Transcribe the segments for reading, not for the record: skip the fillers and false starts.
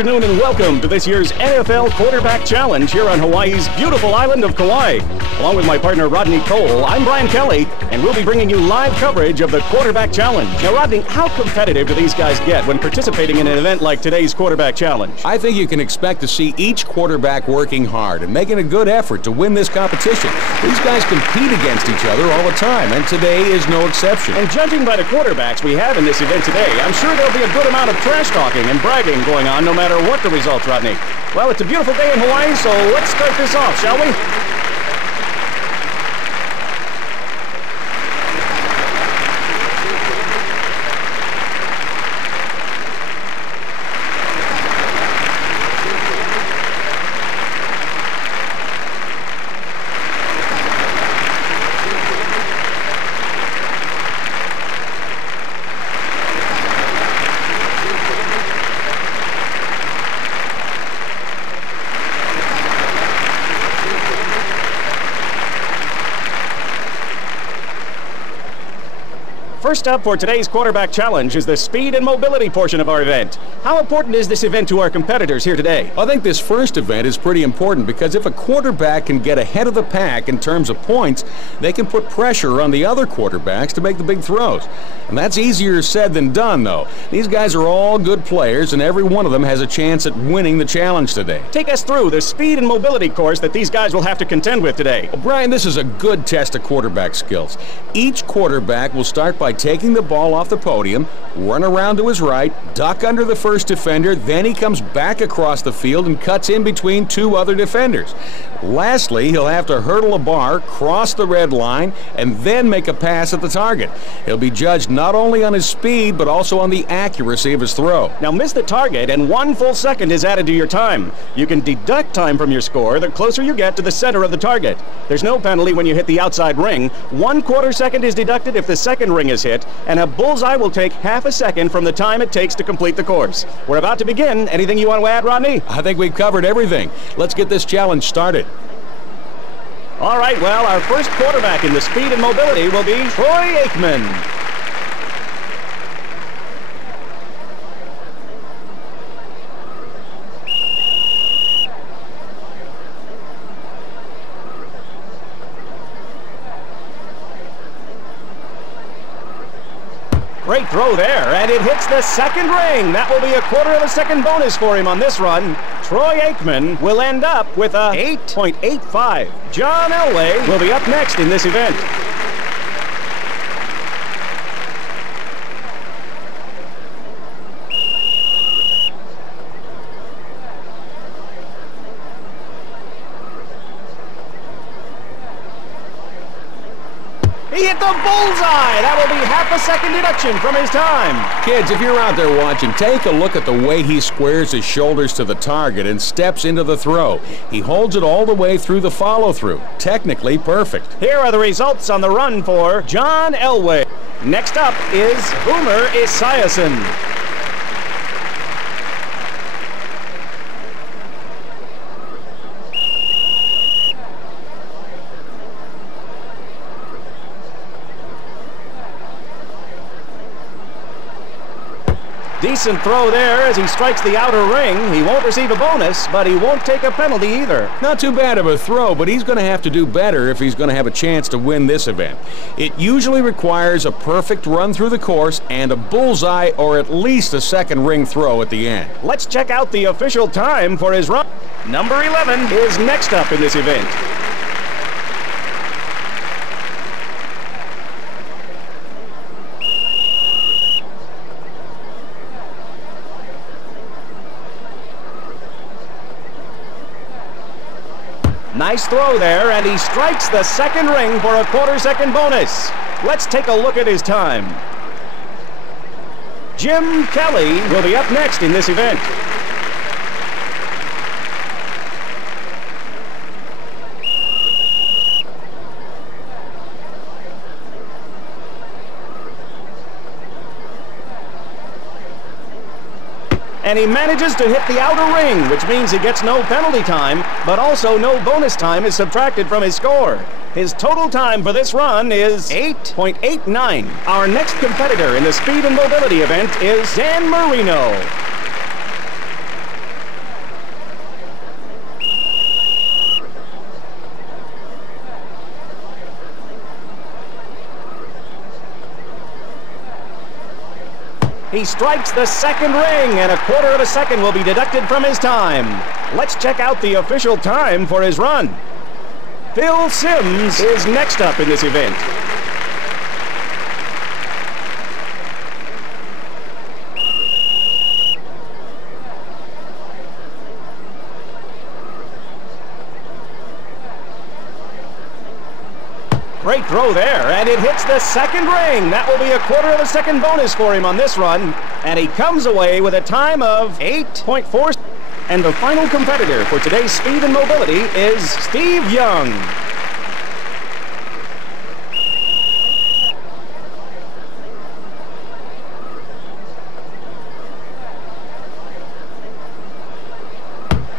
afternoon and welcome to this year's NFL Quarterback Challenge here on Hawaii's beautiful island of Kauai. Along with my partner Rodney Cole, I'm Brian Kelly, and we'll be bringing you live coverage of the Quarterback Challenge. Now, Rodney, how competitive do these guys get when participating in an event like today's Quarterback Challenge? I think you can expect to see each quarterback working hard and making a good effort to win this competition. These guys compete against each other all the time, and today is no exception. And judging by the quarterbacks we have in this event today, I'm sure there'll be a good amount of trash talking and bragging going on no matter what the results, Rodney. Well, it's a beautiful day in Hawaii, so let's start this off, shall we? First up for today's Quarterback Challenge is the speed and mobility portion of our event. How important is this event to our competitors here today? I think this first event is pretty important because if a quarterback can get ahead of the pack in terms of points, they can put pressure on the other quarterbacks to make the big throws. And that's easier said than done, though. These guys are all good players, and every one of them has a chance at winning the challenge today. Take us through the speed and mobility course that these guys will have to contend with today. Well, Brian, this is a good test of quarterback skills. Each quarterback will start by taking the ball off the podium, run around to his right, duck under the first defender, then he comes back across the field and cuts in between two other defenders. Lastly, he'll have to hurdle a bar, cross the red line, and then make a pass at the target. He'll be judged not only on his speed, but also on the accuracy of his throw. Now, miss the target, and 1 full second is added to your time. You can deduct time from your score the closer you get to the center of the target. There's no penalty when you hit the outside ring. 1/4 second is deducted if the second ring is hit, and a bullseye will take half a second from the time it takes to complete the course. We're about to begin. Anything you want to add, Rodney? I think we've covered everything. Let's get this challenge started. All right, well, our first quarterback in the speed and mobility will be Troy Aikman. Great throw there, and it hits the second ring. That will be a 1/4 of a second bonus for him on this run. Troy Aikman will end up with a 8.85. John Elway will be up next in this event. He hit the bullseye! That will be half a second deduction from his time. Kids, if you're out there watching, take a look at the way he squares his shoulders to the target and steps into the throw. He holds it all the way through the follow-through. Technically perfect. Here are the results on the run for John Elway. Next up is Boomer Esiason. Decent throw there as he strikes the outer ring. He won't receive a bonus, but he won't take a penalty either. Not too bad of a throw, but he's going to have to do better if he's going to have a chance to win this event. It usually requires a perfect run through the course and a bullseye or at least a second ring throw at the end. Let's check out the official time for his run. Number 11 is next up in this event. Nice throw there, and he strikes the second ring for a 1/4 second bonus. Let's take a look at his time. Jim Kelly will be up next in this event. And he manages to hit the outer ring, which means he gets no penalty time, but also no bonus time is subtracted from his score. His total time for this run is 8.89. Our next competitor in the speed and mobility event is Dan Marino. He strikes the second ring, and a quarter of a second will be deducted from his time. Let's check out the official time for his run. Phil Simms is next up in this event. Great throw there, and it hits the second ring. That will be a quarter of a second bonus for him on this run. And he comes away with a time of 8.4. And the final competitor for today's speed and mobility is Steve Young.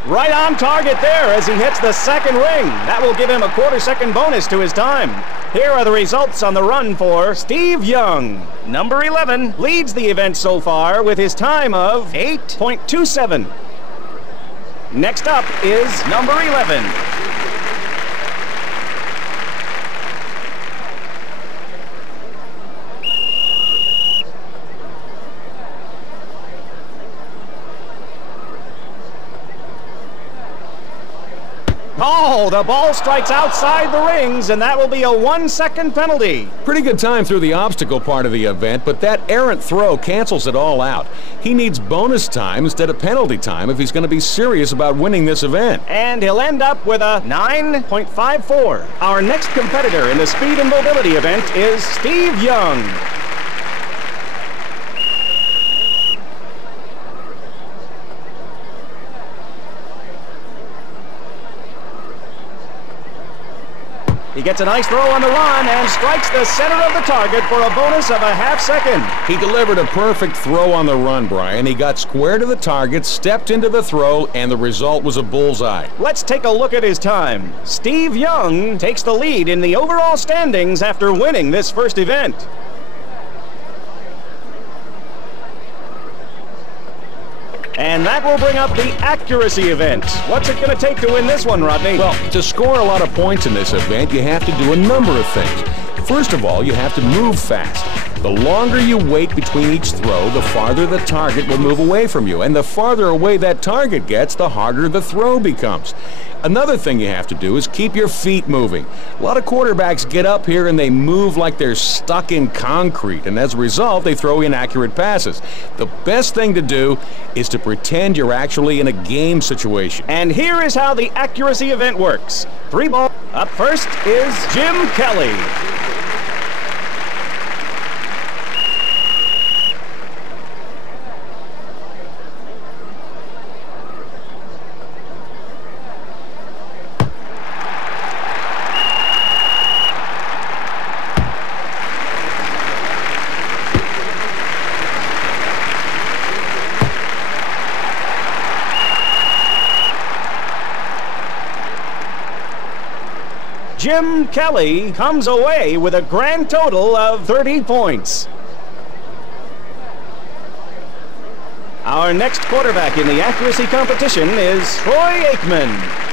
Right on target there as he hits the second ring. That will give him a quarter-second bonus to his time. Here are the results on the run for Steve Young. Number 11 leads the event so far with his time of 8.27. Next up is number 11. Oh, the ball strikes outside the rings, and that will be a 1-second penalty. Pretty good time through the obstacle part of the event, but that errant throw cancels it all out. He needs bonus time instead of penalty time if he's going to be serious about winning this event. And he'll end up with a 9.54. Our next competitor in the speed and mobility event is Steve Young. He gets a nice throw on the run and strikes the center of the target for a bonus of a half-second. He delivered a perfect throw on the run, Brian. He got square to the target, stepped into the throw, and the result was a bullseye. Let's take a look at his time. Steve Young takes the lead in the overall standings after winning this first event. And that will bring up the accuracy event. What's it going to take to win this one, Rodney? Well, to score a lot of points in this event, you have to do a number of things. First of all, you have to move fast. The longer you wait between each throw, the farther the target will move away from you. And the farther away that target gets, the harder the throw becomes. Another thing you have to do is keep your feet moving. A lot of quarterbacks get up here and they move like they're stuck in concrete, and as a result, they throw inaccurate passes. The best thing to do is to pretend you're actually in a game situation. And here is how the accuracy event works. 3 ball. Up first is Jim Kelly. Jim Kelly comes away with a grand total of 30 points. Our next quarterback in the accuracy competition is Troy Aikman.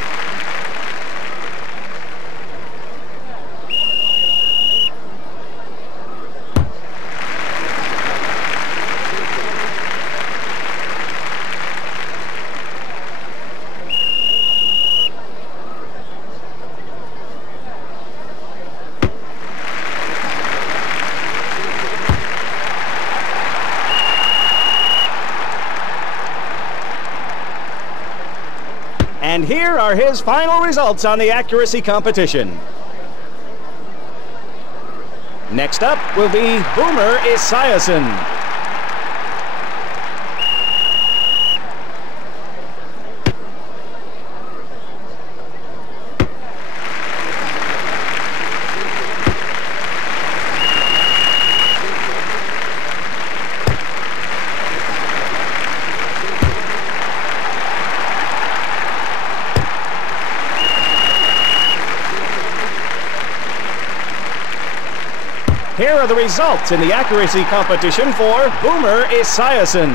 And here are his final results on the accuracy competition. Next up will be Boomer Esiason. Here are the results in the accuracy competition for Boomer Esiason.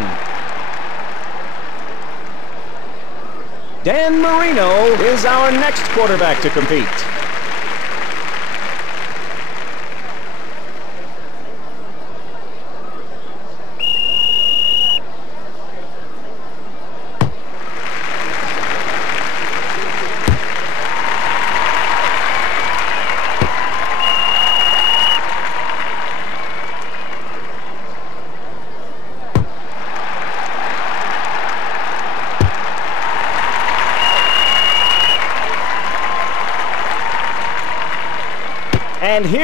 Dan Marino is our next quarterback to compete.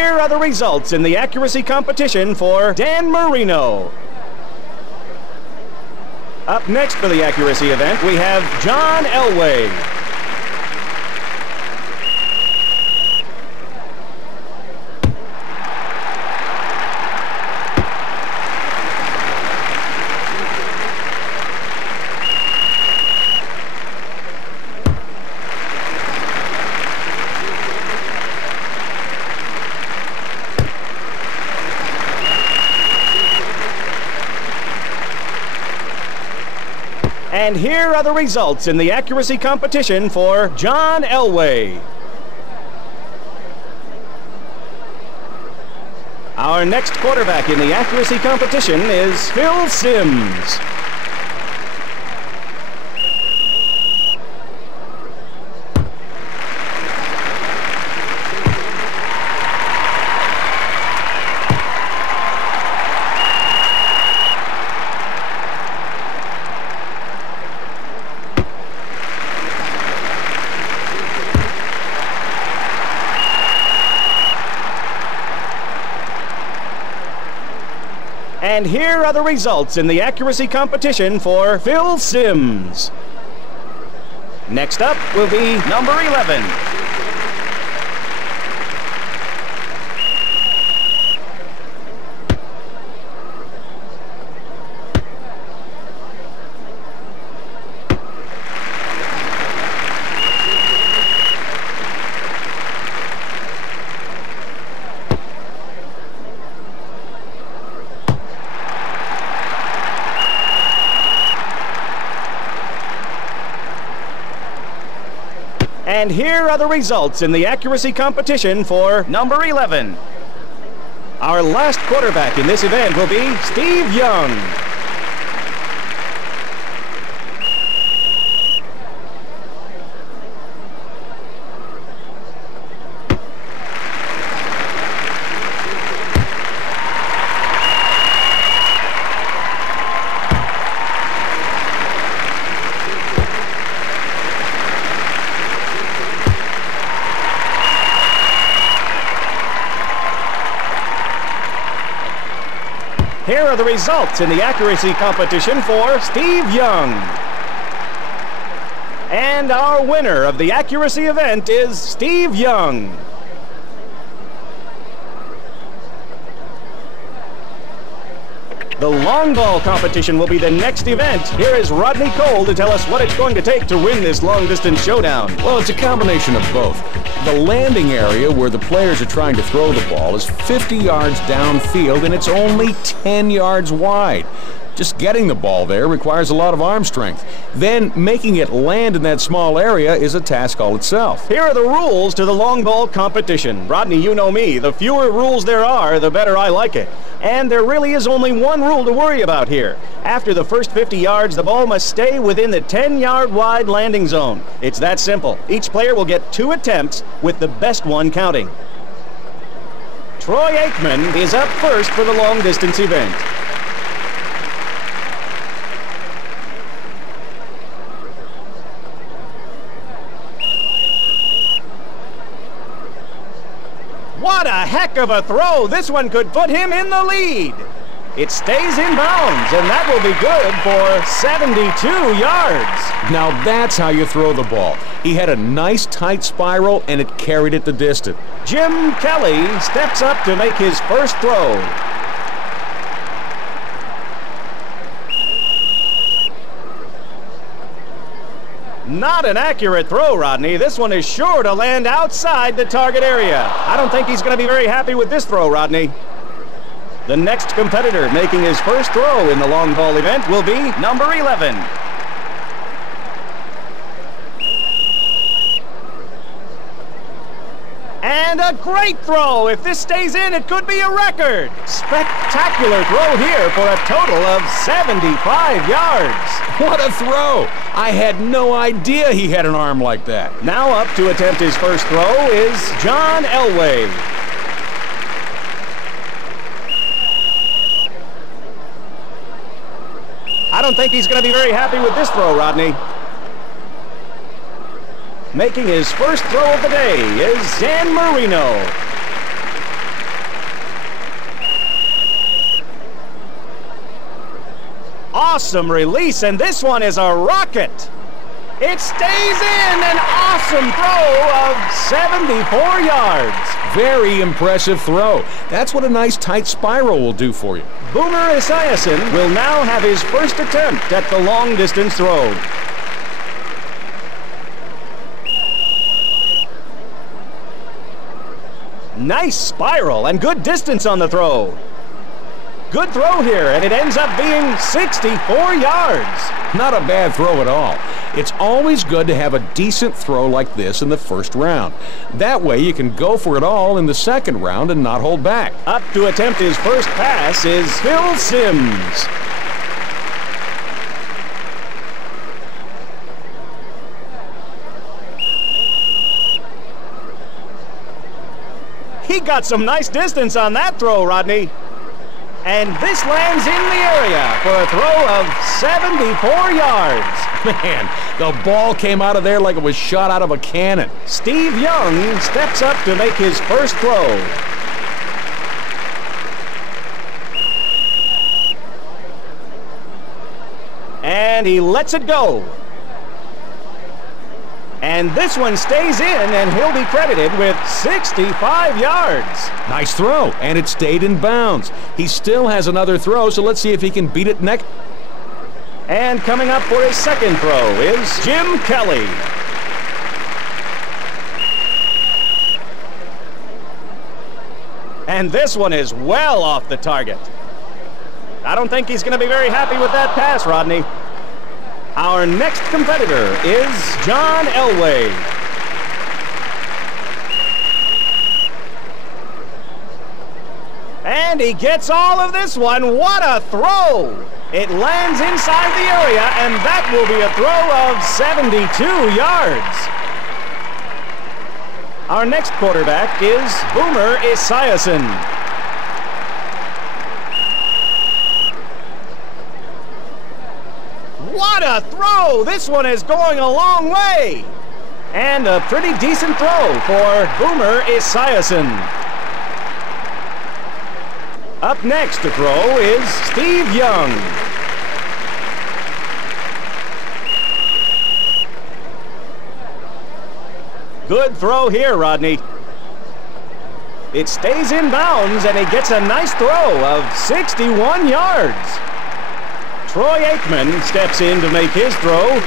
here are the results in the accuracy competition for Dan Marino. Up next for the accuracy event, we have John Elway. And here are the results in the accuracy competition for John Elway. Our next quarterback in the accuracy competition is Phil Simms. And here are the results in the accuracy competition for Phil Simms. Next up will be number 11. And here are the results in the accuracy competition for number 11. Our last quarterback in this event will be Steve Young. Here are the results in the accuracy competition for Steve Young. And our winner of the accuracy event is Steve Young. The long ball competition will be the next event. Here is Rodney Cole to tell us what it's going to take to win this long-distance showdown. Well, it's a combination of both. The landing area where the players are trying to throw the ball is 50 yards downfield, and it's only 10 yards wide. Just getting the ball there requires a lot of arm strength. Then making it land in that small area is a task all itself. Here are the rules to the long ball competition. Rodney, you know me. The fewer rules there are, the better I like it. And there really is only one rule to worry about here. After the first 50 yards, the ball must stay within the 10-yard wide landing zone. It's that simple. Each player will get 2 attempts, with the best one counting. Troy Aikman is up first for the long-distance event. What a heck of a throw! This one could put him in the lead. It stays in bounds, and that will be good for 72 yards. Now that's how you throw the ball. He had a nice tight spiral, and it carried it the distance. Jim Kelly steps up to make his first throw. Not an accurate throw, Rodney. This one is sure to land outside the target area. I don't think he's going to be very happy with this throw, Rodney. The next competitor making his first throw in the long ball event will be number 11. And a great throw. If this stays in, it could be a record. Spectacular throw here for a total of 75 yards. What a throw! I had no idea he had an arm like that. Now up to attempt his first throw is John Elway. I don't think he's going to be very happy with this throw, Rodney. Making his first throw of the day is Dan Marino. awesome release, and this one is a rocket. It stays in, an awesome throw of 74 yards. Very impressive throw. That's what a nice tight spiral will do for you. Boomer Esiason will now have his first attempt at the long-distance throw. Nice spiral and good distance on the throw. Good throw here, and it ends up being 64 yards. Not a bad throw at all. It's always good to have a decent throw like this in the first round. That way you can go for it all in the second round and not hold back. Up to attempt his first pass is Phil Simms. He got some nice distance on that throw, Rodney. And this lands in the area for a throw of 74 yards. Man, the ball came out of there like it was shot out of a cannon. Steve Young steps up to make his first throw. And he lets it go. And this one stays in, and he'll be credited with 65 yards. Nice throw, and it stayed in bounds. He still has another throw, so let's see if he can beat it next. And coming up for his second throw is Jim Kelly. And this one is well off the target. I don't think he's going to be very happy with that pass, Rodney. Our next competitor is John Elway. And he gets all of this one. What a throw! It lands inside the area, and that will be a throw of 72 yards. Our next quarterback is Boomer Esiason. What a throw! This one is going a long way. And a pretty decent throw for Boomer Esiason. Up next to throw is Steve Young. Good throw here, Rodney. It stays in bounds, and he gets a nice throw of 61 yards. Troy Aikman steps in to make his throw.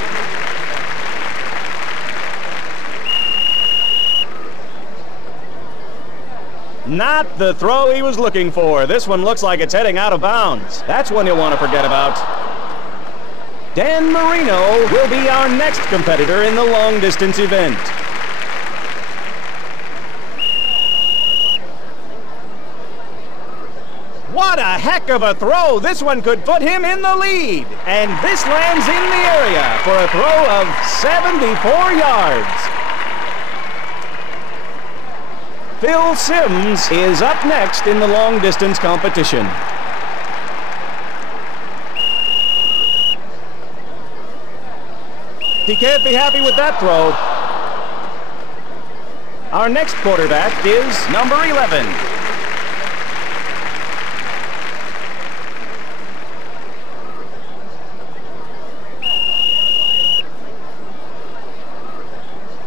Not the throw he was looking for. This one looks like it's heading out of bounds. That's one you'll want to forget about. Dan Marino will be our next competitor in the long-distance event. What a heck of a throw! This one could put him in the lead. And this lands in the area for a throw of 74 yards. Phil Simms is up next in the long-distance competition. He can't be happy with that throw. Our next quarterback is number 11.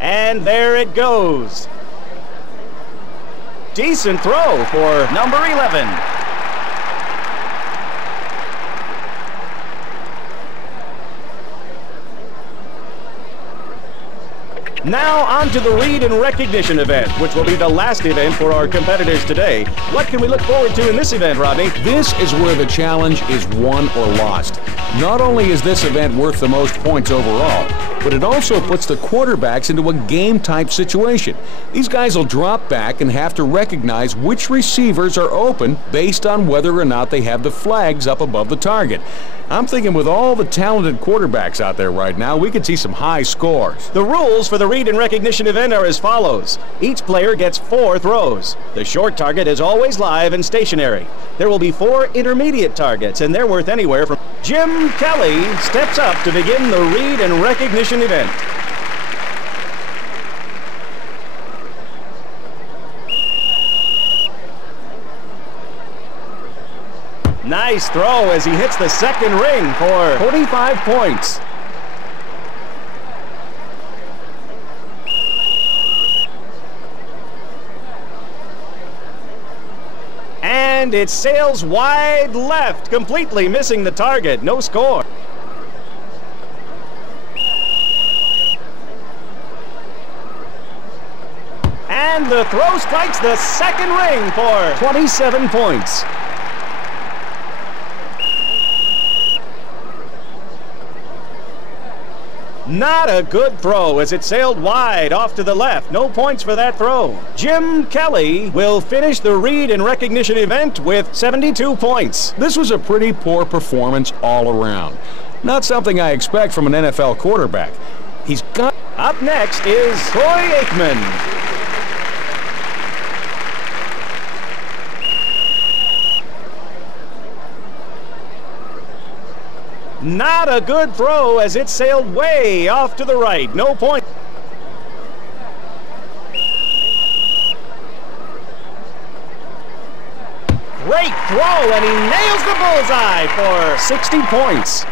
And there it goes. Decent throw for number 11. Now on to the read and recognition event, which will be the last event for our competitors today. What can we look forward to in this event, Rodney? This is where the challenge is won or lost. Not only is this event worth the most points overall, but it also puts the quarterbacks into a game-type situation. These guys will drop back and have to recognize which receivers are open based on whether or not they have the flags up above the target. I'm thinking with all the talented quarterbacks out there right now, we could see some high scores. The rules for the read and recognition event are as follows. Each player gets 4 throws. The short target is always live and stationary. There will be 4 intermediate targets, and they're worth anywhere from... Jim Kelly steps up to begin the read and recognition event. Nice throw as he hits the second ring for 45 points. And it sails wide left, completely missing the target. No score. And the throw strikes the second ring for 27 points. Not a good throw as it sailed wide off to the left. No points for that throw. Jim Kelly will finish the read and recognition event with 72 points. This was a pretty poor performance all around. Not something I expect from an NFL quarterback. He's got... Up next is Troy Aikman. Not a good throw as it sailed way off to the right. No point. Great throw, and he nails the bullseye for 60 points.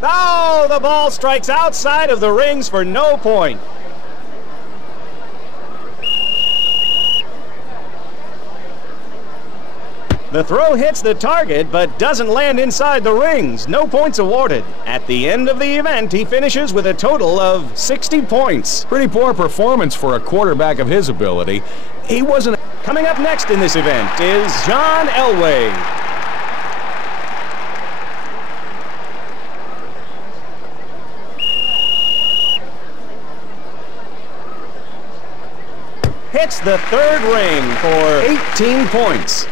Oh, the ball strikes outside of the rings for no point. The throw hits the target, but doesn't land inside the rings. No points awarded. At the end of the event, he finishes with a total of 60 points. Pretty poor performance for a quarterback of his ability. He wasn't... Coming up next in this event is John Elway. Hits the third ring for 18 points.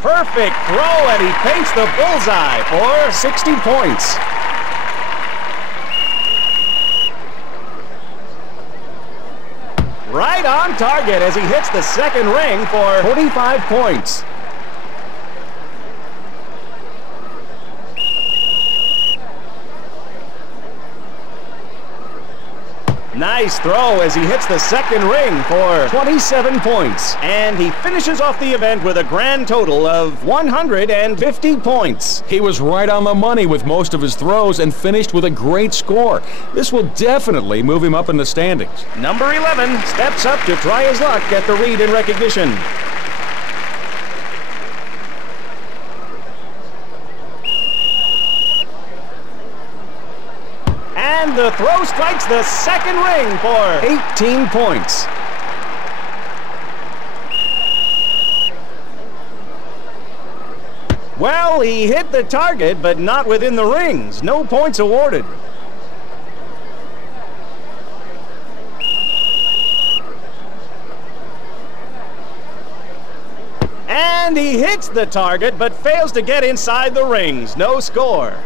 Perfect throw, and he paints the bullseye for 60 points. Right on target as he hits the second ring for 45 points. Nice throw as he hits the second ring for 27 points. And he finishes off the event with a grand total of 150 points. He was right on the money with most of his throws and finished with a great score. This will definitely move him up in the standings. Number 11 steps up to try his luck at the read and recognition. And the throw strikes the second ring for 18 points. Well, he hit the target, but not within the rings. No points awarded. And he hits the target, but fails to get inside the rings. No score.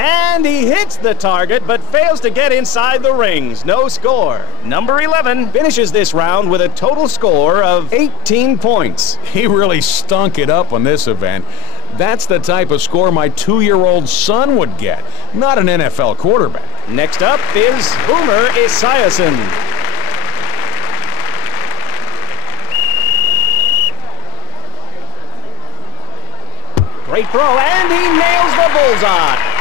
And he hits the target, but fails to get inside the rings. No score. Number 11 finishes this round with a total score of 18 points. He really stunk it up on this event. That's the type of score my 2-year-old son would get, not an NFL quarterback. Next up is Boomer Esiason. Great throw, and he nails the bullseye.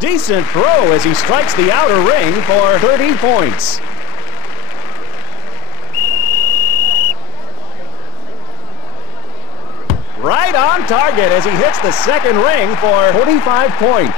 Decent throw as he strikes the outer ring for 30 points. Right on target as he hits the second ring for 45 points.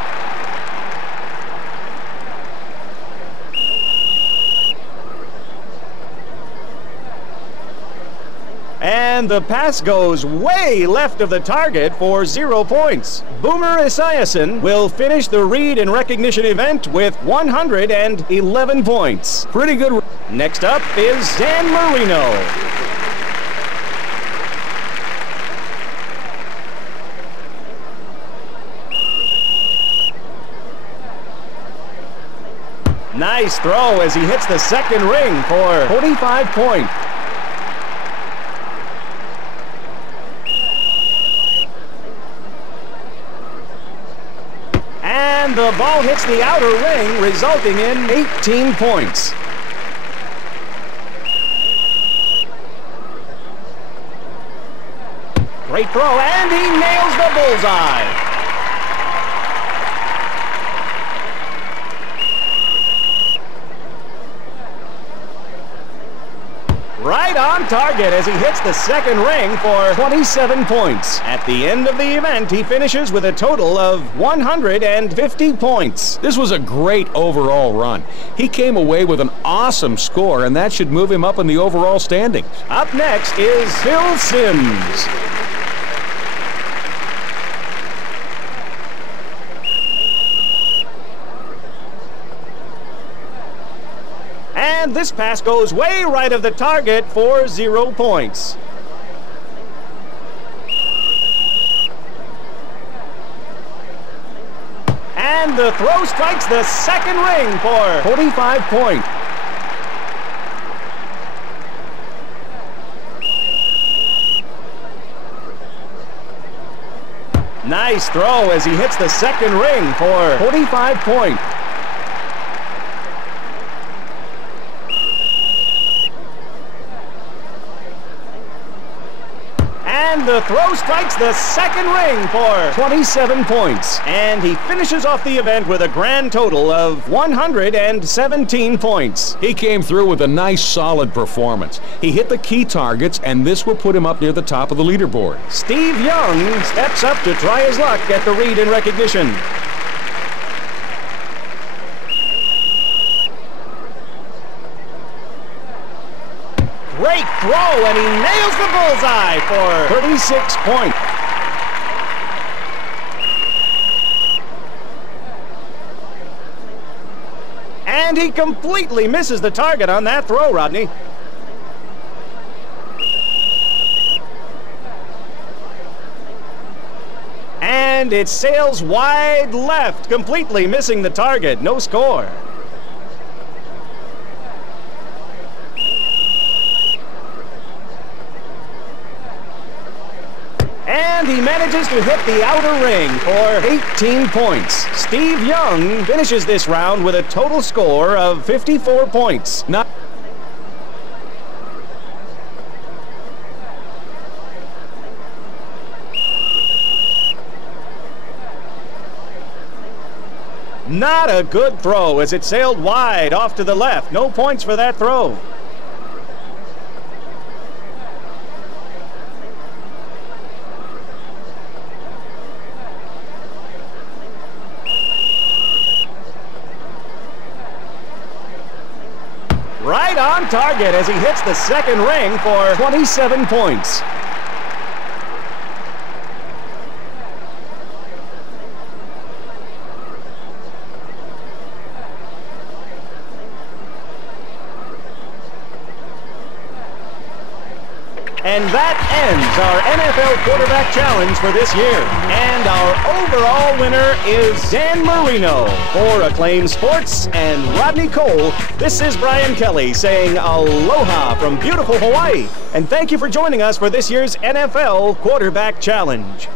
And the pass goes way left of the target for 0 points. Boomer Esiason will finish the read and recognition event with 111 points. Pretty good. Next up is Dan Marino. Nice throw as he hits the second ring for 45 points. And the ball hits the outer ring, resulting in 18 points. Great throw, and he nails the bullseye. Right on target as he hits the second ring for 27 points. At the end of the event, he finishes with a total of 150 points. This was a great overall run. He came away with an awesome score, and that should move him up in the overall standings. Up next is Phil Simms. And this pass goes way right of the target for 0 points. And the throw strikes the second ring for 45 points. Nice throw as he hits the second ring for 45 points. And the throw strikes the second ring for 27 points. And he finishes off the event with a grand total of 117 points. He came through with a nice, solid performance. He hit the key targets, and this will put him up near the top of the leaderboard. Steve Young steps up to try his luck at the read in recognition. Great throw, and he nails the bullseye for 36 points. And he completely misses the target on that throw, Rodney. And it sails wide left, completely missing the target. No score. And he manages to hit the outer ring for 18 points. Steve Young finishes this round with a total score of 54 points. Not a good throw as it sailed wide off to the left. No points for that throw. Right on target as he hits the second ring for 27 points. And that ends our NFL Quarterback Challenge for this year. And our overall winner is Dan Marino. For Acclaim Sports and Rodney Cole, this is Brian Kelly saying aloha from beautiful Hawaii. And thank you for joining us for this year's NFL Quarterback Challenge.